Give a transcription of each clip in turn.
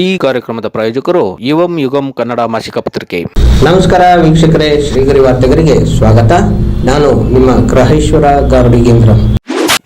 ಈ ಕಾರ್ಯಕ್ರಮದ ಪ್ರಾಯೋಜಕರು ಯುವಂ ಯುಗಂ ಕನ್ನಡ ಮಾಸಿಕ ಪತ್ರಿಕೆ. ನಮಸ್ಕಾರ ವೀಕ್ಷಕರೇ, ಶ್ರೀಗರಿ ವಾರ್ತೆಗರಿಗೆ ಸ್ವಾಗತ. ನಾನು ನಿಮ್ಮ ಗ್ರಹೇಶ್ವರ ಗಾರ್ಡಿಗೇಂದ್ರ.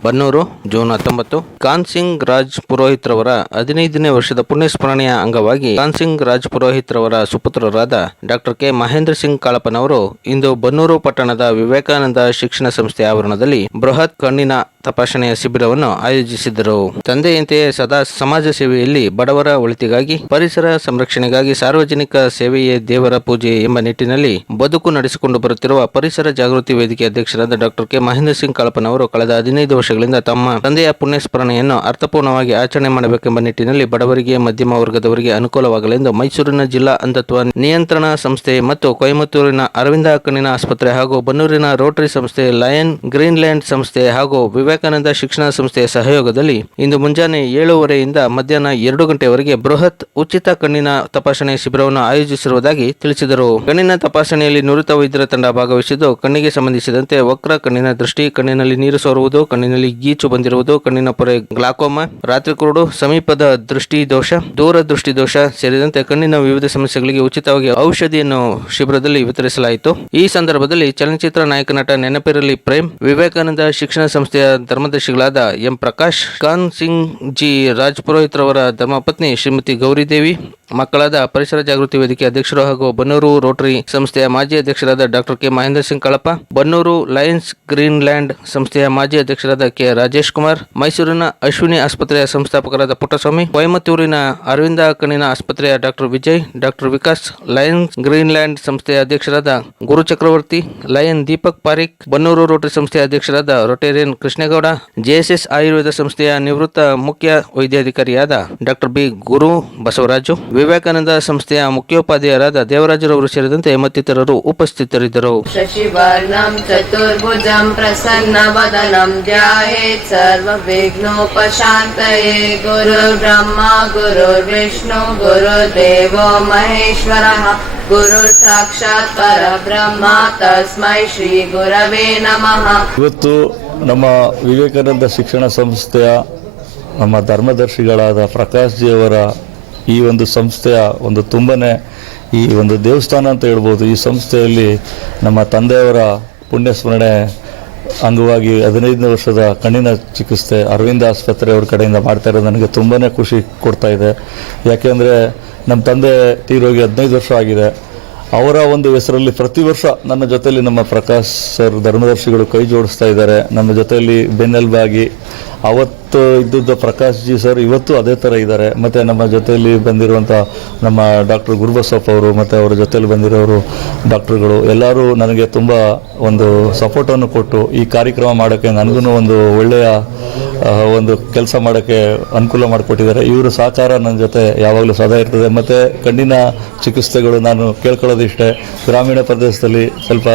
ಬನ್ನೂರು ಜೂನ್ 19. ಕಾನ್ ಸಿಂಗ್ ರಾಜ್ ಪುರೋಹಿತ್ ರವರ 15ನೇ ವರ್ಷದ ಪುಣ್ಯಸ್ಮರಣೆಯ ಅಂಗವಾಗಿ ಕಾನ್ ಸಿಂಗ್ ರಾಜ್ ಪುರೋಹಿತ್ ರವರ ಸುಪುತ್ರರಾದ ಡಾಕ್ಟರ್ ಕೆ ಮಹೇಂದ್ರ ಸಿಂಗ್ ಕಾಳಪ್ಪನವರು ಇಂದು ಬನ್ನೂರು ಪಟ್ಟಣದ ವಿವೇಕಾನಂದ ಶಿಕ್ಷಣ ಸಂಸ್ಥೆಯ ಆವರಣದಲ್ಲಿ ಬೃಹತ್ ಕಣ್ಣಿನ ತಪಾಸಣೆಯ ಶಿಬಿರವನ್ನು ಆಯೋಜಿಸಿದ್ದರು. ತಂದೆಯಂತೆಯೇ ಸದಾ ಸಮಾಜ ಸೇವೆಯಲ್ಲಿ ಬಡವರ ಒಳಿತಿಗಾಗಿ, ಪರಿಸರ ಸಂರಕ್ಷಣೆಗಾಗಿ, ಸಾರ್ವಜನಿಕ ಸೇವೆಯೇ ದೇವರ ಪೂಜೆ ಎಂಬ ನಿಟ್ಟಿನಲ್ಲಿ ಬದುಕು ನಡೆಸಿಕೊಂಡು ಬರುತ್ತಿರುವ ಪರಿಸರ ಜಾಗೃತಿ ವೇದಿಕೆ ಅಧ್ಯಕ್ಷರಾದ ಡಾಕ್ಟರ್ ಕೆ ಮಹೇಂದ್ರ ಸಿಂಗ್ ಕಾಳಪ್ಪನವರು ಕಳೆದ 15 ವರ್ಷಗಳಿಂದ ತಮ್ಮ ತಂದೆಯ ಪುಣ್ಯಸ್ಮರಣೆಯನ್ನು ಅರ್ಥಪೂರ್ಣವಾಗಿ ಆಚರಣೆ ಮಾಡಬೇಕೆಂಬ ನಿಟ್ಟಿನಲ್ಲಿ ಬಡವರಿಗೆ, ಮಧ್ಯಮ ವರ್ಗದವರಿಗೆ ಅನುಕೂಲವಾಗಲೆಂದು ಮೈಸೂರಿನ ಜಿಲ್ಲಾ ಅಂಧತ್ವ ನಿಯಂತ್ರಣ ಸಂಸ್ಥೆ ಮತ್ತು ಕೊಯಮತ್ತೂರಿನ ಅರವಿಂದ ಕಣ್ಣಿನ ಆಸ್ಪತ್ರೆ ಹಾಗೂ ಬನ್ನೂರಿನ ರೋಟರಿ ಸಂಸ್ಥೆ, ಲಯನ್ ಗ್ರೀನ್ಲ್ಯಾಂಡ್ ಸಂಸ್ಥೆ ಹಾಗೂ ವಿವೇಕಾನಂದ ಶಿಕ್ಷಣ ಸಂಸ್ಥೆಯ ಸಹಯೋಗದಲ್ಲಿ ಇಂದು ಮುಂಜಾನೆ 7:30ಯಿಂದ ಮಧ್ಯಾಹ್ನ 2 ಗಂಟೆಯವರೆಗೆ ಬೃಹತ್ ಉಚಿತ ಕಣ್ಣಿನ ತಪಾಸಣೆ ಶಿಬಿರವನ್ನು ಆಯೋಜಿಸಿರುವುದಾಗಿ ತಿಳಿಸಿದರು. ಕಣ್ಣಿನ ತಪಾಸಣೆಯಲ್ಲಿ ನುರಿತ ವೈದ್ಯರ ತಂಡ ಭಾಗವಹಿಸಿದ್ದು, ಕಣ್ಣಿಗೆ ಸಂಬಂಧಿಸಿದಂತೆ ವಕ್ರ ಕಣ್ಣಿನ ದೃಷ್ಟಿ, ಕಣ್ಣಿನಲ್ಲಿ ನೀರು ಸೋರುವುದು, ಕಣ್ಣಿನಲ್ಲಿ ಗೀಚು ಬಂದಿರುವುದು, ಕಣ್ಣಿನ ಪೊರೆ ಗ್ಲಾಕೋಮಾ, ರಾತ್ರಿ ಕುರುಡು, ಸಮೀಪದ ದೃಷ್ಟಿ ದೋಷ, ದೂರ ದೃಷ್ಟಿ ದೋಷ ಸೇರಿದಂತೆ ಕಣ್ಣಿನ ವಿವಿಧ ಸಮಸ್ಯೆಗಳಿಗೆ ಉಚಿತವಾಗಿ ಔಷಧಿಯನ್ನು ಶಿಬಿರದಲ್ಲಿ ವಿತರಿಸಲಾಯಿತು. ಈ ಸಂದರ್ಭದಲ್ಲಿ ಚಲನಚಿತ್ರ ನಾಯಕ ನಟ ನೆನಪಿರಲಿ ಪ್ರೇಮ್, ವಿವೇಕಾನಂದ ಶಿಕ್ಷಣ ಸಂಸ್ಥೆಯ ಧರ್ಮದರ್ಶಿಗಳಾದ ಎಂ ಪ್ರಕಾಶ್, ಕಾನ್ ಸಿಂಗ್ ಜಿ ರಾಜ್ ಪುರೋಹಿತ್ ರವರ ಧರ್ಮಪತ್ನಿ ಶ್ರೀಮತಿ ಗೌರಿದೇವಿ, ಮಕ್ಕಳಾದ ಪರಿಸರ ಜಾಗೃತಿ ವೇದಿಕೆ ಅಧ್ಯಕ್ಷರು ಹಾಗೂ ಬನ್ನೂರು ರೋಟರಿ ಸಂಸ್ಥೆಯ ಮಾಜಿ ಅಧ್ಯಕ್ಷರಾದ doctor K Mahendra Singh Kalappa, Bannur Lions Greenland ಸಂಸ್ಥೆಯ ಮಾಜಿ ಅಧ್ಯಕ್ಷರಾದ ಕೆ ರಾಜೇಶ್ ಕುಮಾರ್, ಮೈಸೂರಿನ ಅಶ್ವಿನಿ ಆಸ್ಪತ್ರೆಯ ಸಂಸ್ಥಾಪಕರಾದ ಪುಟ್ಟಸ್ವಾಮಿ, ಕೊಯಮತ್ತೂರಿನ ಅರವಿಂದ ಕಣ್ಣಿನ ಆಸ್ಪತ್ರೆಯ doctor Vijay, doctor Vikas, Lions Greenland ಸಂಸ್ಥೆಯ ಅಧ್ಯಕ್ಷರಾದ ಗುರು ಚಕ್ರವರ್ತಿ, ಲಯನ್ ದೀಪಕ್ ಪಾರಿಕ್, ಬನ್ನೂರು ರೋಟರಿ ಸಂಸ್ಥೆಯ ಅಧ್ಯಕ್ಷರಾದ ರೊಟೇರಿಯನ್ ಕೃಷ್ಣೇಗೌಡ, ಜೆಎಸ್ಎಸ್ ಆಯುರ್ವೇದ ಸಂಸ್ಥೆಯ ನಿವೃತ್ತ ಮುಖ್ಯ ವೈದ್ಯಾಧಿಕಾರಿಯಾದ ಡಾಕ್ಟರ್ ಬಿ ಗುರು ಬಸವರಾಜು, ವಿವೇಕಾನಂದ ಸಂಸ್ಥೆಯ ಮುಖ್ಯೋಪಾಧ್ಯಾಯರಾದ ದೇವರಾಜರವರು ಸೇರಿದಂತೆ ಮತ್ತಿತರರು ಉಪಸ್ಥಿತರಿದ್ದರು. ಶಶಿವರ್ಣಂ ಚತುರ್ಭುಜಂ ಪ್ರಸನ್ನವದನಂ ಧ್ಯಾಯೇತ್ ಸರ್ವವಿಘ್ನೋಪಶಾಂತಯೇ. ಗುರುರ್ ಬ್ರಹ್ಮ ಗುರುರ್ ವಿಷ್ಣು ಗುರುರ್ದೇವೋ ಮಹೇಶ್ವರಃ. ಗುರುರ್ ಸಾಕ್ಷಾತ್ ಪರಬ್ರಹ್ಮ ತಸ್ಮೈ ಶ್ರೀ ಗುರವೇ ನಮಃ. ಇವತ್ತು ನಮ್ಮ ವಿವೇಕಾನಂದ ಶಿಕ್ಷಣ ಸಂಸ್ಥೆಯ ನಮ್ಮ ಧರ್ಮದರ್ಶಿಗಳಾದ ಪ್ರಕಾಶ್ ಜಿಯವರ ಈ ಒಂದು ಸಂಸ್ಥೆಯ ಒಂದು ತುಂಬನೇ ಈ ಒಂದು ದೇವಸ್ಥಾನ ಅಂತ ಹೇಳ್ಬೋದು. ಈ ಸಂಸ್ಥೆಯಲ್ಲಿ ನಮ್ಮ ತಂದೆಯವರ ಪುಣ್ಯಸ್ಮರಣೆ ಅಂಗವಾಗಿ 15ನೇ ವರ್ಷದ ಕಣ್ಣಿನ ಚಿಕಿತ್ಸೆ ಅರವಿಂದ ಆಸ್ಪತ್ರೆಯವ್ರ ಕಡೆಯಿಂದ ಮಾಡ್ತಾ ಇರೋದು ನನಗೆ ತುಂಬಾ ಖುಷಿ ಕೊಡ್ತಾ ಇದೆ. ಯಾಕೆಂದರೆ ನಮ್ಮ ತಂದೆ ತೀರೋಗಿ 15 ವರ್ಷ ಆಗಿದೆ. ಅವರ ಒಂದು ಹೆಸರಲ್ಲಿ ಪ್ರತಿ ವರ್ಷ ನನ್ನ ಜೊತೆಯಲ್ಲಿ ನಮ್ಮ ಪ್ರಕಾಶ್ ಸರ್ ಧರ್ಮದರ್ಶಿಗಳು ಕೈ ಜೋಡಿಸ್ತಾ ಇದ್ದಾರೆ. ನಮ್ಮ ಜೊತೆಯಲ್ಲಿ ಬೆನ್ನೆಲುಬಾಗಿ ಅವತ್ತು ಇದ್ದಿದ್ದ ಪ್ರಕಾಶ್ ಜಿ ಸರ್ ಇವತ್ತು ಅದೇ ಥರ ಇದ್ದಾರೆ. ಮತ್ತು ನಮ್ಮ ಜೊತೆಯಲ್ಲಿ ಬಂದಿರುವಂಥ ನಮ್ಮ ಡಾಕ್ಟರ್ ಗುರುಬಸಪ್ಪ ಅವರು ಮತ್ತು ಅವರ ಜೊತೆಯಲ್ಲಿ ಬಂದಿರೋರು ಡಾಕ್ಟರ್ಗಳು ಎಲ್ಲರೂ ನನಗೆ ತುಂಬ ಒಂದು ಸಪೋರ್ಟನ್ನು ಕೊಟ್ಟು ಈ ಕಾರ್ಯಕ್ರಮ ಮಾಡೋಕ್ಕೆ ನನಗೂ ಒಂದು ಒಳ್ಳೆಯ ಒಂದು ಕೆಲಸ ಮಾಡೋಕ್ಕೆ ಅನುಕೂಲ ಮಾಡಿಕೊಟ್ಟಿದ್ದಾರೆ. ಇವರ ಸಹಕಾರ ನನ್ನ ಜೊತೆ ಯಾವಾಗಲೂ ಸದಾ ಇರ್ತದೆ. ಮತ್ತು ಕಣ್ಣಿನ ಚಿಕಿತ್ಸೆಗಳು ನಾನು ಕೇಳ್ಕೊಳ್ಳೋದಿಷ್ಟೇ, ಗ್ರಾಮೀಣ ಪ್ರದೇಶದಲ್ಲಿ ಸ್ವಲ್ಪ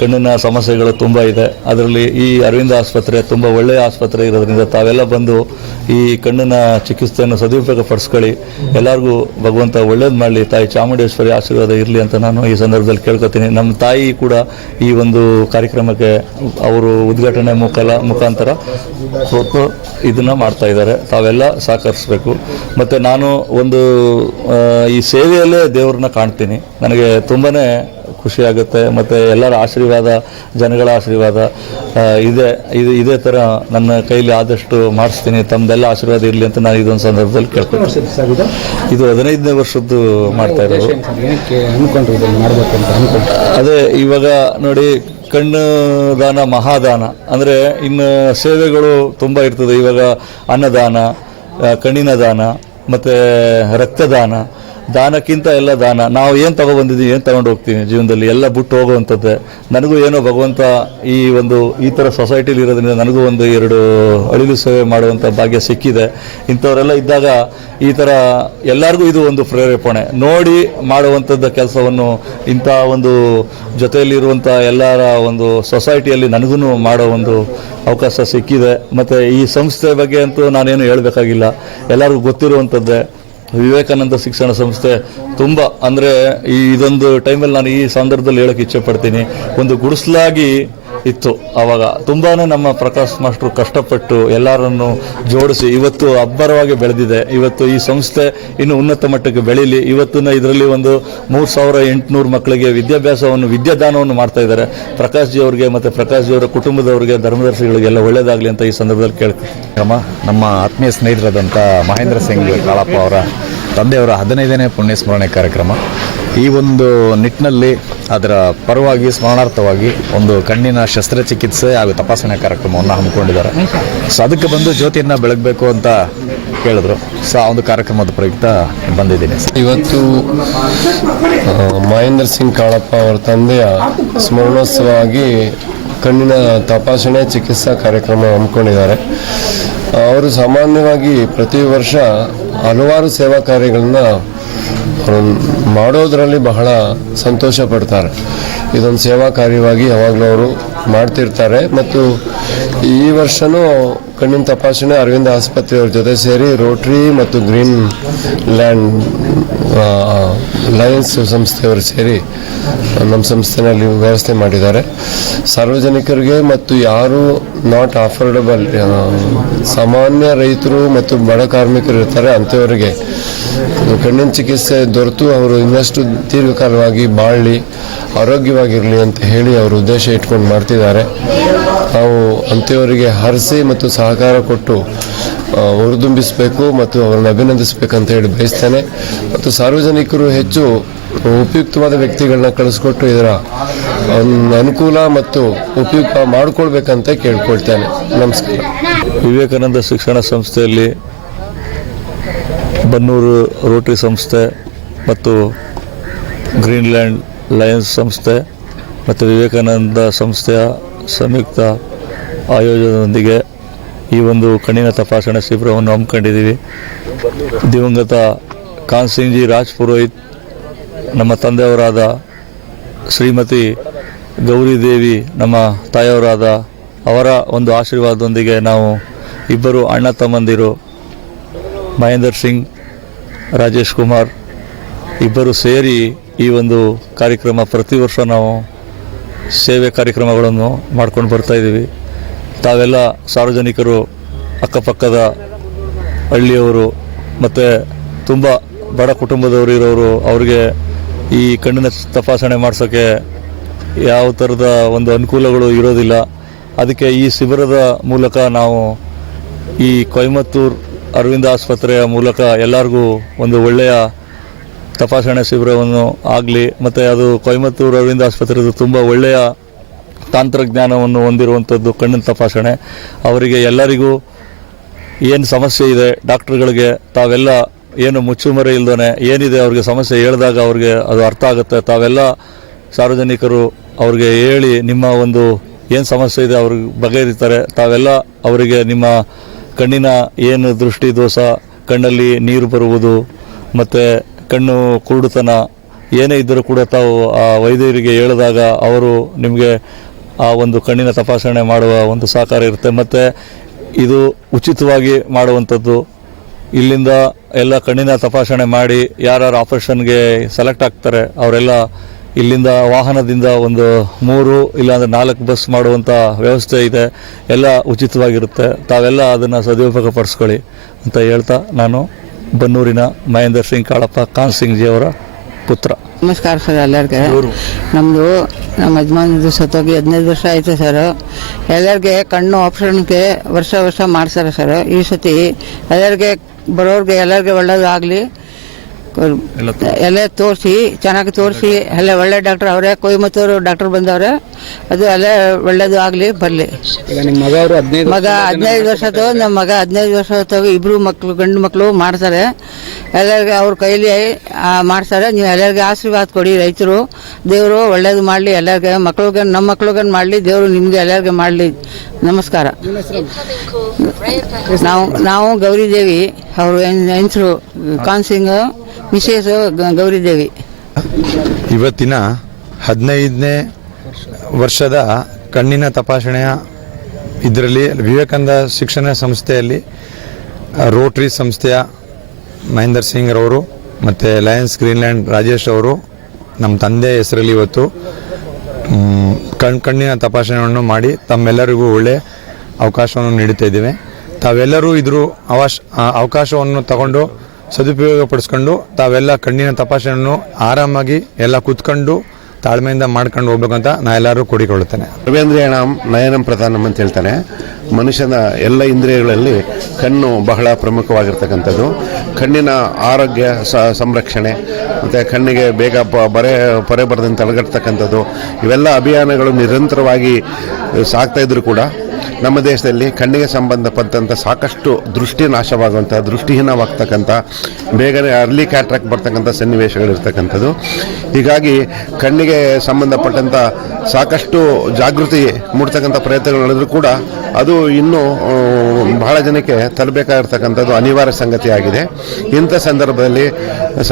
ಕಣ್ಣಿನ ಸಮಸ್ಯೆಗಳು ತುಂಬ ಇದೆ. ಅದರಲ್ಲಿ ಈ ಅರವಿಂದ ಆಸ್ಪತ್ರೆ ತುಂಬ ಒಳ್ಳೆಯ ಆಸ್ಪತ್ರೆ ಇರೋದ್ರಿಂದ ತಾವೆಲ್ಲ ಬಂದು ಈ ಕಣ್ಣಿನ ಚಿಕಿತ್ಸೆಯನ್ನು ಸದುಪಯೋಗ ಪಡಿಸ್ಕೊಳ್ಳಿ. ಎಲ್ಲರಿಗೂ ಭಗವಂತ ಒಳ್ಳೇದು ಮಾಡಲಿ, ತಾಯಿ ಚಾಮುಂಡೇಶ್ವರಿ ಆಶೀರ್ವಾದ ಇರಲಿ ಅಂತ ನಾನು ಈ ಸಂದರ್ಭದಲ್ಲಿ ಕೇಳ್ಕೊತೀನಿ. ನಮ್ಮ ತಾಯಿ ಕೂಡ ಈ ಒಂದು ಕಾರ್ಯಕ್ರಮಕ್ಕೆ ಅವರು ಉದ್ಘಾಟನೆ ಮುಖಾಂತರ ಇದನ್ನು ಮಾಡ್ತಾ ಇದ್ದಾರೆ. ತಾವೆಲ್ಲ ಸಹಕರಿಸಬೇಕು. ಮತ್ತು ನಾನು ಒಂದು ಈ ಸೇವೆಯಲ್ಲೇ ದೇವ್ರನ್ನ ಕಾಣ್ತೀನಿ. ನನಗೆ ತುಂಬಾ ಖುಷಿಯಾಗುತ್ತೆ. ಮತ್ತು ಎಲ್ಲರ ಆಶೀರ್ವಾದ, ಜನಗಳ ಆಶೀರ್ವಾದ ಇದೇ ಥರ ನನ್ನ ಕೈಲಿ ಆದಷ್ಟು ಮಾಡಿಸ್ತೀನಿ. ತಮ್ಮದೆಲ್ಲ ಆಶೀರ್ವಾದ ಇರಲಿ ಅಂತ ನಾನು ಇದೊಂದು ಸಂದರ್ಭದಲ್ಲಿ ಕೇಳ್ಕೊಳ್ತೀನಿ. ಇದು 15ನೇ ವರ್ಷದ್ದು ಮಾಡ್ತಾ ಇರೋದು. ಅದೇ ಇವಾಗ ನೋಡಿ, ಕಣ್ಣು ದಾನ ಮಹಾದಾನ ಅಂದರೆ ಇನ್ನು ಸೇವೆಗಳು ತುಂಬ ಇರ್ತದೆ. ಇವಾಗ ಅನ್ನದಾನ, ಕಣ್ಣಿನ ದಾನ ಮತ್ತು ರಕ್ತದಾನ, ದಾನಕ್ಕಿಂತ ಎಲ್ಲ ದಾನ. ನಾವು ಏನು ತಗೊಬಂದಿದ್ದೀವಿ, ಏನು ತಗೊಂಡು ಹೋಗ್ತೀವಿ ಜೀವನದಲ್ಲಿ ಎಲ್ಲ ಬಿಟ್ಟು ಹೋಗುವಂಥದ್ದೇ. ನನಗೂ ಏನೋ ಭಗವಂತ ಈ ಥರ ಸೊಸೈಟಿಲಿ ಇರೋದ್ರಿಂದ ನನಗೂ 1-2 ಅಳಿಲು ಸೇವೆ ಮಾಡುವಂಥ ಭಾಗ್ಯ ಸಿಕ್ಕಿದೆ. ಇಂಥವರೆಲ್ಲ ಇದ್ದಾಗ ಈ ಥರ ಎಲ್ಲರಿಗೂ ಇದು ಒಂದು ಪ್ರೇರೇಪಣೆ ನೋಡಿ ಮಾಡುವಂಥದ್ದು ಕೆಲಸವನ್ನು ಇಂಥ ಒಂದು ಜೊತೆಯಲ್ಲಿರುವಂಥ ಎಲ್ಲರ ಒಂದು ಸೊಸೈಟಿಯಲ್ಲಿ ನನಗೂ ಮಾಡೋ ಒಂದು ಅವಕಾಶ ಸಿಕ್ಕಿದೆ. ಮತ್ತು ಈ ಸಂಸ್ಥೆ ಬಗ್ಗೆ ಅಂತೂ ನಾನೇನು ಹೇಳಬೇಕಾಗಿಲ್ಲ, ಎಲ್ಲರಿಗೂ ಗೊತ್ತಿರುವಂಥದ್ದೇ. ವಿವೇಕಾನಂದ ಶಿಕ್ಷಣ ಸಂಸ್ಥೆ ತುಂಬ ಅಂದರೆ ಇದೊಂದು ಟೈಮಲ್ಲಿ ನಾನು ಈ ಸಂದರ್ಭದಲ್ಲಿ ಹೇಳೋಕ್ಕೆ ಇಚ್ಛೆ ಪಡ್ತೀನಿ. ಒಂದು ಗುಡಿಸಲಾಗಿ ಇತ್ತು. ಆವಾಗ ತುಂಬಾ ನಮ್ಮ ಪ್ರಕಾಶ್ ಮಾಸ್ಟ್ರು ಕಷ್ಟಪಟ್ಟು ಎಲ್ಲರನ್ನು ಜೋಡಿಸಿ ಇವತ್ತು ಅಬ್ಬರವಾಗಿ ಬೆಳೆದಿದೆ. ಇವತ್ತು ಈ ಸಂಸ್ಥೆ ಇನ್ನು ಉನ್ನತ ಮಟ್ಟಕ್ಕೆ ಬೆಳೀಲಿ. ಇವತ್ತಿನ ಇದರಲ್ಲಿ ಒಂದು 3800 ಮಕ್ಕಳಿಗೆ ವಿದ್ಯಾದಾನವನ್ನು ಮಾಡ್ತಾ ಇದ್ದಾರೆ. ಪ್ರಕಾಶ್ ಜಿ ಅವರಿಗೆ ಮತ್ತು ಪ್ರಕಾಶ್ ಜಿ ಅವರ ಕುಟುಂಬದವರಿಗೆ, ಧರ್ಮದರ್ಶಿಗಳಿಗೆಲ್ಲ ಒಳ್ಳೆಯದಾಗಲಿ ಅಂತ ಈ ಸಂದರ್ಭದಲ್ಲಿ ಕೇಳ್ತೀವಿ. ನಮ್ಮ ಆತ್ಮೀಯ ಸ್ನೇಹಿತರಾದಂಥ ಮಹೇಂದ್ರ ಸಿಂಗ್ ಕಾಳಪ್ಪ ಅವರ ತಂದೆಯವರ 15ನೇ ಪುಣ್ಯಸ್ಮರಣೆ ಕಾರ್ಯಕ್ರಮ. ಈ ಒಂದು ನಿಟ್ಟಿನಲ್ಲಿ ಅದರ ಪರವಾಗಿ ಸ್ಮರಣಾರ್ಥವಾಗಿ ಒಂದು ಕಣ್ಣಿನ ಶಸ್ತ್ರಚಿಕಿತ್ಸೆ ಹಾಗೂ ತಪಾಸಣೆ ಕಾರ್ಯಕ್ರಮವನ್ನು ಹಮ್ಮಿಕೊಂಡಿದ್ದಾರೆ. ಸೊ ಅದಕ್ಕೆ ಬಂದು ಜ್ಯೋತಿಯನ್ನು ಬೆಳಗಬೇಕು ಅಂತ ಕೇಳಿದ್ರು. ಸೊ ಆ ಒಂದು ಕಾರ್ಯಕ್ರಮದ ಪ್ರಯುಕ್ತ ಬಂದಿದ್ದೀನಿ. ಇವತ್ತು ಮಹೇಂದ್ರ ಸಿಂಗ್ ಕಾಳಪ್ಪ ಅವರ ತಂದೆಯ ಸ್ಮರಣೋತ್ಸವವಾಗಿ ಕಣ್ಣಿನ ತಪಾಸಣೆ ಚಿಕಿತ್ಸಾ ಕಾರ್ಯಕ್ರಮ ಹಮ್ಮಿಕೊಂಡಿದ್ದಾರೆ. ಅವರು ಸಾಮಾನ್ಯವಾಗಿ ಪ್ರತಿ ವರ್ಷ ಹಲವಾರು ಸೇವಾ ಕಾರ್ಯಗಳನ್ನ ಮಾಡೋದರಲ್ಲಿ ಬಹಳ ಸಂತೋಷ ಪಡ್ತಾರೆ. ಇದೊಂದು ಸೇವಾ ಕಾರ್ಯವಾಗಿ ಯಾವಾಗಲೂ ಅವರು ಮಾಡ್ತಿರ್ತಾರೆ. ಮತ್ತು ಈ ವರ್ಷನೂ ಕಣ್ಣಿನ ತಪಾಸಣೆ ಅರವಿಂದ ಆಸ್ಪತ್ರೆಯವ್ರ ಜೊತೆ ಸೇರಿ ರೋಟ್ರಿ ಮತ್ತು ಗ್ರೀನ್ ಲ್ಯಾಂಡ್ ಲಯನ್ಸ್ ಸಂಸ್ಥೆಯವರು ಸೇರಿ ನಮ್ಮ ಸಂಸ್ಥೆನಲ್ಲಿ ವ್ಯವಸ್ಥೆ ಮಾಡಿದ್ದಾರೆ. ಸಾರ್ವಜನಿಕರಿಗೆ ಮತ್ತು ಯಾರು ನಾಟ್ ಅಫೋರ್ಡಬಲ್ ಸಾಮಾನ್ಯ ರೈತರು ಮತ್ತು ಬಡ ಕಾರ್ಮಿಕರು ಇರ್ತಾರೆ ಅಂಥವರಿಗೆ ಕಣ್ಣಿನ ಚಿಕಿತ್ಸೆ ದೊರೆತು ಅವರು ಇನ್ನಷ್ಟು ದೀರ್ಘಕಾಲವಾಗಿ ಬಾಳಲಿ, ಆರೋಗ್ಯವಾಗಿರಲಿ ಅಂತ ಹೇಳಿ ಅವರು ಉದ್ದೇಶ ಇಟ್ಕೊಂಡು ಮಾಡ್ತಿದ್ದಾರೆ. ನಾವು ಅಂಥವರಿಗೆ ಹರಿಸಿ ಮತ್ತು ಸಹಕಾರ ಕೊಟ್ಟು ಹುರಿದುಂಬಿಸಬೇಕು ಮತ್ತು ಅವರನ್ನು ಅಭಿನಂದಿಸಬೇಕಂತ ಹೇಳಿ ಬಯಸ್ತೇನೆ. ಮತ್ತು ಸಾರ್ವಜನಿಕರು ಹೆಚ್ಚು ಉಪಯುಕ್ತವಾದ ವ್ಯಕ್ತಿಗಳನ್ನ ಕಳಿಸ್ಕೊಟ್ಟು ಇದರ ಅನುಕೂಲ ಮತ್ತು ಉಪಯುಕ್ತ ಮಾಡಿಕೊಳ್ಬೇಕಂತ ಕೇಳ್ಕೊಳ್ತೇನೆ. ನಮಸ್ಕಾರ. ವಿವೇಕಾನಂದ ಶಿಕ್ಷಣ ಸಂಸ್ಥೆಯಲ್ಲಿ ಬನ್ನೂರು ರೋಟರಿ ಸಂಸ್ಥೆ ಮತ್ತು ಗ್ರೀನ್ಲ್ಯಾಂಡ್ ಲಯನ್ಸ್ ಸಂಸ್ಥೆ ಮತ್ತು ವಿವೇಕಾನಂದ ಸಂಸ್ಥೆಯ ಸಂಯುಕ್ತ ಆಯೋಜನದೊಂದಿಗೆ ಈ ಒಂದು ಕಣ್ಣಿನ ತಪಾಸಣೆ ಶಿಬಿರವನ್ನು ಹಮ್ಮಿಕೊಂಡಿದ್ದೀವಿ. ದಿವಂಗತ ಕಾನ್ ಸಿಂಗ್ ಜಿ ರಾಜ್ ಪುರೋಹಿತ್, ನಮ್ಮ ತಂದೆಯವರಾದ ಶ್ರೀಮತಿ ಗೌರಿದೇವಿ, ನಮ್ಮ ತಾಯಿಯವರಾದ ಅವರ ಒಂದು ಆಶೀರ್ವಾದದೊಂದಿಗೆ ನಾವು ಇಬ್ಬರು ಅಣ್ಣ ತಮ್ಮಂದಿರು ಮಹೇಂದರ್ ಸಿಂಗ್, ರಾಜೇಶ್ ಕುಮಾರ್ ಇಬ್ಬರು ಸೇರಿ ಈ ಒಂದು ಕಾರ್ಯಕ್ರಮ ಪ್ರತಿ ವರ್ಷ ನಾವು ಸೇವೆ ಕಾರ್ಯಕ್ರಮಗಳನ್ನು ಮಾಡ್ಕೊಂಡು ಬರ್ತಾಯಿದ್ದೀವಿ. ತಾವೆಲ್ಲ ಸಾರ್ವಜನಿಕರು, ಅಕ್ಕಪಕ್ಕದ ಹಳ್ಳಿಯವರು ಮತ್ತು ತುಂಬ ಬಡ ಕುಟುಂಬದವರು ಇರೋರು, ಅವ್ರಿಗೆ ಈ ಕಣ್ಣಿನ ತಪಾಸಣೆ ಮಾಡಿಸೋಕ್ಕೆ ಯಾವ ಥರದ ಒಂದು ಅನುಕೂಲಗಳು ಇರೋದಿಲ್ಲ. ಅದಕ್ಕೆ ಈ ಶಿಬಿರದ ಮೂಲಕ ನಾವು ಈ ಕೊಯಮತ್ತೂರು ಅರವಿಂದ ಆಸ್ಪತ್ರೆಯ ಮೂಲಕ ಎಲ್ಲರಿಗೂ ಒಂದು ಒಳ್ಳೆಯ ತಪಾಸಣೆ ಶಿಬಿರವನ್ನು ಆಗಲಿ. ಮತ್ತು ಅದು ಕೊಯಮತ್ತೂರು ಅರವಿಂದ ಆಸ್ಪತ್ರೆದು ತುಂಬ ಒಳ್ಳೆಯ ತಂತ್ರಜ್ಞಾನವನ್ನು ಹೊಂದಿರುವಂಥದ್ದು ಕಣ್ಣಿನ ತಪಾಸಣೆ. ಅವರಿಗೆ ಎಲ್ಲರಿಗೂ ಏನು ಸಮಸ್ಯೆ ಇದೆ, ಡಾಕ್ಟ್ರುಗಳಿಗೆ ತಾವೆಲ್ಲ ಏನು ಮುಚ್ಚುಮರೆ ಇಲ್ದೇ ಏನಿದೆ ಅವ್ರಿಗೆ ಸಮಸ್ಯೆ ಹೇಳಿದಾಗ ಅವ್ರಿಗೆ ಅದು ಅರ್ಥ ಆಗುತ್ತೆ. ತಾವೆಲ್ಲ ಸಾರ್ವಜನಿಕರು ಅವ್ರಿಗೆ ಹೇಳಿ ನಿಮ್ಮ ಒಂದು ಏನು ಸಮಸ್ಯೆ ಇದೆ ಅವ್ರಿಗೆ ಬಗೆಹರಿತಾರೆ. ತಾವೆಲ್ಲ ಅವರಿಗೆ ನಿಮ್ಮ ಕಣ್ಣಿನ ಏನು ದೃಷ್ಟಿ ದೋಷ, ಕಣ್ಣಲ್ಲಿ ನೀರು ಬರುವುದು ಮತ್ತು ಕಣ್ಣು ಕುರುಡುತನ ಏನೇ ಇದ್ದರೂ ಕೂಡ ತಾವು ಆ ವೈದ್ಯರಿಗೆ ಹೇಳಿದಾಗ ಅವರು ನಿಮಗೆ ಆ ಒಂದು ಕಣ್ಣಿನ ತಪಾಸಣೆ ಮಾಡುವ ಒಂದು ಸಹಕಾರ ಇರುತ್ತೆ. ಮತ್ತು ಇದು ಉಚಿತವಾಗಿ ಮಾಡುವಂಥದ್ದು. ಇಲ್ಲಿಂದ ಎಲ್ಲ ಕಣ್ಣಿನ ತಪಾಸಣೆ ಮಾಡಿ ಯಾರು ಆಪರೇಷನ್ಗೆ ಸೆಲೆಕ್ಟ್ ಆಗ್ತಾರೆ ಅವರೆಲ್ಲ ಇಲ್ಲಿಂದ ವಾಹನದಿಂದ ಒಂದು 3 ಇಲ್ಲಾಂದರೆ 4 ಬಸ್ ಮಾಡುವಂಥ ವ್ಯವಸ್ಥೆ ಇದೆ. ಎಲ್ಲ ಉಚಿತವಾಗಿರುತ್ತೆ. ತಾವೆಲ್ಲ ಅದನ್ನು ಸದುಪಯೋಗ ಪಡಿಸ್ಕೊಳ್ಳಿ ಅಂತ ಹೇಳ್ತಾ ನಾನು ಬನ್ನೂರಿನ ಮಹೇಂದರ್ ಸಿಂಗ್ ಕಾಳಪ್ಪ, ಕಾನ್ ಸಿಂಗ್ ಜಿ ಅವರ ಪುತ್ರ. ನಮಸ್ಕಾರ ಸರ್ ಎಲ್ಲರಿಗೆ. ನಮ್ಮದು ನಮ್ಮ ಯಜಮಾನದು ಸತ್ತೋಗಿ 15 ವರ್ಷ ಆಯಿತು ಸರ್. ಎಲ್ಲರಿಗೆ ಕಣ್ಣು ಆಪ್ಷನ್ಗೆ ವರ್ಷ ಮಾಡ್ತಾರೆ ಸರ್. ಈ ಸತಿ ಎಲ್ಲರಿಗೆ ಬರೋರಿಗೆ ಎಲ್ಲರಿಗೆ ಒಳ್ಳೇದಾಗಲಿ. ಎಲ್ಲ ತೋರಿಸಿ ಚೆನ್ನಾಗಿ ತೋರಿಸಿ ಎಲ್ಲ ಒಳ್ಳೆ ಡಾಕ್ಟರ್ ಅವರೇ, ಕೊಯಮತ್ತೂರು ಡಾಕ್ಟರ್ ಬಂದವ್ರೆ. ಅದು ಎಲ್ಲ ಒಳ್ಳೇದು ಆಗಲಿ ಬರಲಿ. ಮಗ 15 ವರ್ಷದ್ದು, ನಮ್ಮ ಮಗ 15 ವರ್ಷ ಹೊತ್ತವು. ಇಬ್ಬರು ಮಕ್ಕಳು ಗಂಡು ಮಕ್ಕಳು ಮಾಡ್ತಾರೆ. ಎಲ್ಲರಿಗೆ ಅವ್ರ ಕೈಲಿ ಮಾಡ್ತಾರೆ. ನೀವು ಎಲ್ಲರಿಗೆ ಆಶೀರ್ವಾದ ಕೊಡಿ. ರೈತರು ದೇವರು ಒಳ್ಳೇದು ಮಾಡಲಿ. ಎಲ್ಲರಿಗೆ ಮಕ್ಳಿಗೆ, ನಮ್ಮ ಮಕ್ಳಿಗೆ ಮಾಡಲಿ. ದೇವರು ನಿಮಗೆ ಎಲ್ಲರಿಗೆ ಮಾಡಲಿ. ನಮಸ್ಕಾರ. ನಾವು ಗೌರಿದೇವಿ, ಅವರು ಹೆಂಗಸರು ಕಾನ್ ಸಿಂಗ್, ಮಿಸೇಸ್ ಗೌರಿದೇವಿ. ಇವತ್ತಿನ 15ನೇ ವರ್ಷದ ಕಣ್ಣಿನ ತಪಾಸಣೆಯ ಇದರಲ್ಲಿ ವಿವೇಕಾನಂದ ಶಿಕ್ಷಣ ಸಂಸ್ಥೆಯಲ್ಲಿ ರೋಟರಿ ಸಂಸ್ಥೆಯ ಮಹೇಂದರ್ ಸಿಂಗ್ ರವರು ಮತ್ತು ಲಯನ್ಸ್ ಗ್ರೀನ್ಲ್ಯಾಂಡ್ ರಾಜೇಶ್ ಅವರು ನಮ್ಮ ತಂದೆ ಹೆಸರಲ್ಲಿ ಇವತ್ತು ಕಣ್ಣಿನ ತಪಾಸಣೆಯನ್ನು ಮಾಡಿ ತಮ್ಮೆಲ್ಲರಿಗೂ ಒಳ್ಳೆಯ ಅವಕಾಶವನ್ನು ನೀಡುತ್ತಾ ಇದ್ದೇವೆ. ತಾವೆಲ್ಲರೂ ಇದ್ರ ಅವಕಾಶವನ್ನು ತಗೊಂಡು ಸದುಪಯೋಗಪಡಿಸ್ಕೊಂಡು ತಾವೆಲ್ಲ ಕಣ್ಣಿನ ತಪಾಸಣೆಯನ್ನು ಆರಾಮಾಗಿ ಎಲ್ಲ ಕೂತ್ಕೊಂಡು ತಾಳ್ಮೆಯಿಂದ ಮಾಡ್ಕೊಂಡು ಹೋಗ್ಬೇಕಂತ ನಾ ಎಲ್ಲರೂ ಕೂಡಿಕೊಳ್ಳುತ್ತೇನೆ. ಸರ್ವೇಂದ್ರಿಯಾಣಂ ನಯನಂ ಪ್ರಧಾನಂ ಅಂತ ಹೇಳ್ತಾನೆ. ಮನುಷ್ಯನ ಎಲ್ಲ ಇಂದ್ರಿಯಗಳಲ್ಲಿ ಕಣ್ಣು ಬಹಳ ಪ್ರಮುಖವಾಗಿರ್ತಕ್ಕಂಥದ್ದು. ಕಣ್ಣಿನ ಆರೋಗ್ಯ ಸಂರಕ್ಷಣೆ ಮತ್ತು ಕಣ್ಣಿಗೆ ಬೇಗ ಪೊರೆ ಬರದಂತೆ ತಡೆಗಟ್ಟತಕ್ಕಂಥದ್ದು, ಇವೆಲ್ಲ ಅಭಿಯಾನಗಳು ನಿರಂತರವಾಗಿ ಸಾಗ್ತಾ ಇದ್ರೂ ಕೂಡ ನಮ್ಮ ದೇಶದಲ್ಲಿ ಕಣ್ಣಿಗೆ ಸಂಬಂಧಪಟ್ಟಂಥ ಸಾಕಷ್ಟು ದೃಷ್ಟಿ ನಾಶವಾಗುವಂಥ, ದೃಷ್ಟಿಹೀನವಾಗ್ತಕ್ಕಂಥ, ಬೇಗನೆ ಅರ್ಲಿ ಕ್ಯಾಟ್ರಾಕ್ಟ್ ಬರ್ತಕ್ಕಂಥ ಸನ್ನಿವೇಶಗಳಿರ್ತಕ್ಕಂಥದ್ದು. ಹೀಗಾಗಿ ಕಣ್ಣಿಗೆ ಸಂಬಂಧಪಟ್ಟಂಥ ಸಾಕಷ್ಟು ಜಾಗೃತಿ ಮೂಡ್ತಕ್ಕಂಥ ಪ್ರಯತ್ನಗಳು ನಡೆದರೂ ಕೂಡ ಅದು ಇನ್ನೂ ಬಹಳ ಜನಕ್ಕೆ ತಲುಪಬೇಕಾಗಿರ್ತಕ್ಕಂಥದ್ದು ಅನಿವಾರ್ಯ ಸಂಗತಿಯಾಗಿದೆ. ಇಂಥ ಸಂದರ್ಭದಲ್ಲಿ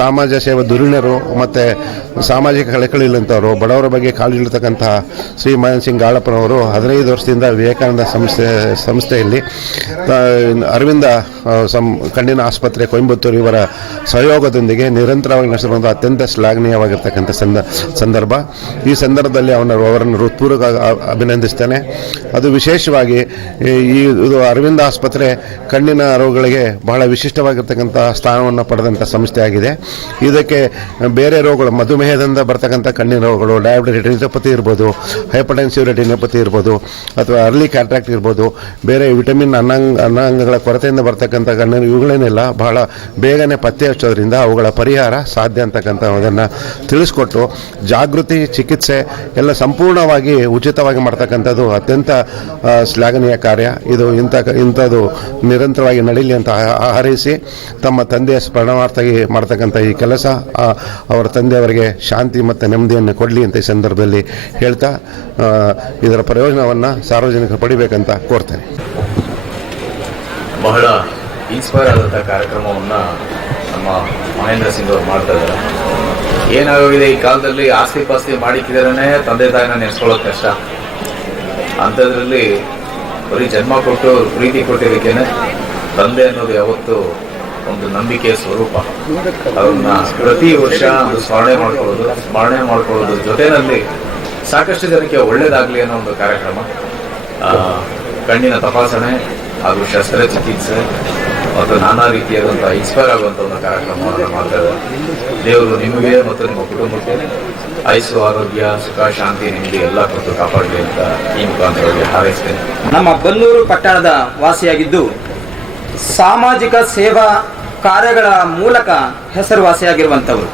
ಸಮಾಜ ಸೇವೆ ಧುರೀಣರು ಮತ್ತು ಸಾಮಾಜಿಕ ಕಳಕಳಿಲ್ಲಂಥವರು, ಬಡವರ ಬಗ್ಗೆ ಕಾಳಜಿರ್ತಕ್ಕಂಥ ಶ್ರೀ ಮಹೇಂದ್ರ ಸಿಂಗ್ ಗಾಳಪ್ಪನವರು 15 ವರ್ಷದಿಂದ ವಿವೇಕಾನಂದ ಸಂಸ್ಥೆಯಲ್ಲಿ ಅರವಿಂದ ಕಣ್ಣಿನ ಆಸ್ಪತ್ರೆ ಕೊಯಂಬತ್ತೂರು ಇವರ ಸಹಯೋಗದೊಂದಿಗೆ ನಿರಂತರವಾಗಿ ನಡೆಸಿರುವಂಥ ಅತ್ಯಂತ ಶ್ಲಾಘನೀಯವಾಗಿರ್ತಕ್ಕಂಥ ಸಂದರ್ಭ. ಈ ಸಂದರ್ಭದಲ್ಲಿ ಅವರನ್ನು ಹೃತ್ಪೂರ್ವಕ ಅಭಿನಂದಿಸ್ತೇನೆ. ಅದು ವಿಶೇಷವಾಗಿ ಇದು ಅರವಿಂದ ಆಸ್ಪತ್ರೆ ಕಣ್ಣಿನ ರೋಗಗಳಿಗೆ ಬಹಳ ವಿಶಿಷ್ಟವಾಗಿರ್ತಕ್ಕಂಥ ಸ್ಥಾನವನ್ನು ಪಡೆದಂಥ ಸಂಸ್ಥೆಯಾಗಿದೆ. ಇದಕ್ಕೆ ಬೇರೆ ರೋಗಗಳು, ಮಧುಮೇಹದಿಂದ ಬರ್ತಕ್ಕಂಥ ಕಣ್ಣಿನ ರೋಗಗಳು, ಡಯಾಬಿಟಿಸ್ ರೆಟಿನೋಪತಿ ಇರ್ಬೋದು, ಹೈಪರ್ಟೆನ್ಸಿವ್ ರೆಟಿನೋಪತಿ ಇರ್ಬೋದು, ಅಥವಾ ಅರ್ಲಿ ಕ್ಯಾಟ್ರಾಕ್ಟ್ ಇರ್ಬೋದು, ಬೇರೆ ವಿಟಮಿನ್ ಅನ್ನಾಂಗಗಳ ಕೊರತೆಯಿಂದ ಬರ್ತಕ್ಕಂಥ ಕಣ್ಣಿನ ಇವುಗಳೇನೆಲ್ಲ ಬಹಳ ಬೇಗನೆ ಪತ್ತೆ ಹಚ್ಚೋದ್ರಿಂದ ಅವುಗಳ ಪರಿಹಾರ ಸಾಧ್ಯ ಅಂತಕ್ಕಂಥದ್ದನ್ನು ತಿಳಿಸ್ಕೊಟ್ಟು ಜಾಗೃತಿ ಚಿಕಿತ್ಸೆ ಎಲ್ಲ ಸಂಪೂರ್ಣವಾಗಿ ಉಚಿತವಾಗಿ ಮಾಡ್ತಕ್ಕಂಥದ್ದು ಅತ್ಯಂತ ಶ್ಲಾಘನೀಯ ಕಾರ್ಯ. ಇದು ಇಂಥದ್ದು ನಿರಂತರವಾಗಿ ನಡೀಲಿ ಅಂತ ಹಾರೈಸಿ ತಮ್ಮ ತಂದೆಯ ಸ್ಮರಣಾರ್ಥವಾಗಿ ಮಾಡ್ತಕ್ಕಂಥ ಈ ಕೆಲಸ ಅವರ ತಂದೆಯವರಿಗೆ ಶಾಂತಿ ಮತ್ತು ನೆಮ್ಮದಿಯನ್ನು ಕೊಡಲಿ ಅಂತ ಈ ಸಂದರ್ಭದಲ್ಲಿ ಹೇಳ್ತಾ ಇದರ ಪ್ರಯೋಜನವನ್ನು ಸಾರ್ವಜನಿಕರು ಪಡಿಬೇಕಂತ ಕೋರ್ತೇನೆ. ಬಹಳ ಇನ್ಸ್ಪೈರ್ ಆದಂಥ ಕಾರ್ಯಕ್ರಮವನ್ನು ನಮ್ಮ ಮಹೇಂದ್ರ ಸಿಂಗ್ ಅವರು ಮಾಡ್ತಾ ಇದ್ದಾರೆ. ಏನಾಗೋಗಿದೆ ಈ ಕಾಲದಲ್ಲಿ ಆಸ್ತಿ ಪಾಸ್ತಿ ಮಾಡಿಕ್ಕಿದ್ರೆ ತಂದೆ ತಾಯಿನ ನೆನೆಸ್ಕೊಳ್ಳೋದು ಕಷ್ಟ. ಅಂಥದ್ರಲ್ಲಿ ಬರೀ ಜನ್ಮ ಕೊಟ್ಟು ಪ್ರೀತಿ ಕೊಟ್ಟಿದ್ದಕ್ಕೇನೆ ತಂದೆ ಅನ್ನೋದು ಯಾವತ್ತು ಒಂದು ನಂಬಿಕೆಯ ಸ್ವರೂಪ. ಅವ್ರನ್ನ ಪ್ರತಿ ವರ್ಷ ಒಂದು ಸ್ಮರಣೆ ಮಾಡ್ಕೊಳ್ಳೋದು ಜೊತೆಯಲ್ಲಿ ಸಾಕಷ್ಟು ಜನಕ್ಕೆ ಒಳ್ಳೇದಾಗಲಿ ಅನ್ನೋ ಒಂದು ಕಾರ್ಯಕ್ರಮ. ಕಣ್ಣಿನ ತಪಾಸಣೆ ಹಾಗೂ ಶಸ್ತ್ರಚಿಕಿತ್ಸೆ ಮತ್ತು ನಾನಾ ರೀತಿಯಾದಂಥ ಇನ್ಸ್ಪೈರ್ ಆಗುವಂಥ ಒಂದು ಕಾರ್ಯಕ್ರಮವನ್ನು ಮಾಡ್ತಾರೆ. ದೇವರು ನಿಮಗೆ ಮತ್ತು ನಿಮ್ಮ ಕುಟುಂಬಕ್ಕೆ ಆಯುಸ್ಸು, ಆರೋಗ್ಯ, ಸುಖ, ಶಾಂತಿ, ನೆಮ್ಮದಿ ಎಲ್ಲ ಕೊಟ್ಟು ಕಾಪಾಡಲಿ ಅಂತ ಈ ಮುಖಾಂತರವಾಗಿ ಹಾರೈಸ್ತೇನೆ. ನಮ್ಮ ಬನ್ನೂರು ಪಟ್ಟಣದ ವಾಸಿಯಾಗಿದ್ದು ಸಾಮಾಜಿಕ ಸೇವಾ ಕಾರ್ಯಗಳ ಮೂಲಕ ಹೆಸರುವಾಸಿಯಾಗಿರುವಂಥವರು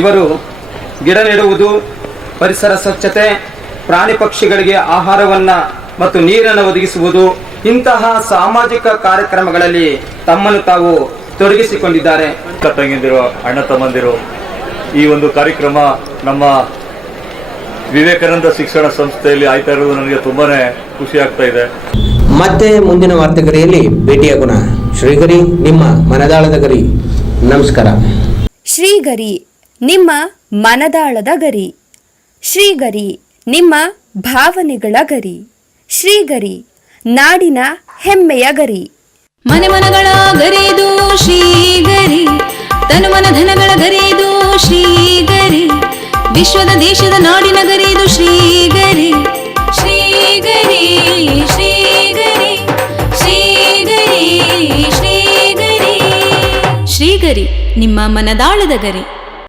ಇವರು. ಗಿಡ ನೆಡುವುದು, ಪರಿಸರ ಸ್ವಚ್ಛತೆ, ಪ್ರಾಣಿ ಪಕ್ಷಿಗಳಿಗೆ ಆಹಾರವನ್ನು ಮತ್ತು ನೀರನ್ನು ಒದಗಿಸುವುದು, ಇಂತಹ ಸಾಮಾಜಿಕ ಕಾರ್ಯಕ್ರಮಗಳಲ್ಲಿ ತಮ್ಮನ್ನು ತಾವು ತೊಡಗಿಸಿಕೊಂಡಿದ್ದಾರೆ. ತಂಗಿದಿರೋ, ಅಣ್ಣ ತಮ್ಮಂದಿರು, ಈ ಒಂದು ಕಾರ್ಯಕ್ರಮ ನಮ್ಮ ವಿವೇಕಾನಂದ ಶಿಕ್ಷಣ ಸಂಸ್ಥೆಯಲ್ಲಿ ಆಯ್ತಾ ಇರೋದು ನನಗೆ ತುಂಬಾನೇ ಖುಷಿ ಆಗ್ತಾ ಇದೆ. ಮತ್ತೆ ಮುಂದಿನ ವಾರ್ತೆಗರಿಯಲ್ಲಿ ಭೇಟಿಯಾಗೋಣ. ಶ್ರೀಗರಿ, ನಿಮ್ಮ ಮನದಾಳದ ಗರಿ. ನಮಸ್ಕಾರ. ಶ್ರೀಗರಿ, ನಿಮ್ಮ ಮನದಾಳದ ಗರಿ. ಶ್ರೀಗರಿ, ನಿಮ್ಮ ಭಾವನೆಗಳ ಗರಿ. ಶ್ರೀಗರಿ, ನಾಡಿನ ಹೆಮ್ಮೆಯ ಗರಿ. ಮನೆ ಮನಗಳ ಗರಿದು ಶ್ರೀಗರಿ, ತನು ಮನ ಧನಗಳ ಗರಿದು ಶ್ರೀಗರಿ, ವಿಶ್ವದ ದೇಶದ ನಾಡಿನ ಗರಿದು ಶ್ರೀಗರಿ. ಶ್ರೀಗರಿ ಶ್ರೀಗರಿ ಶ್ರೀಗರಿ ಶ್ರೀಗರಿ ಶ್ರೀಗರಿ, ನಿಮ್ಮ ಮನದಾಳದ ಗರಿ.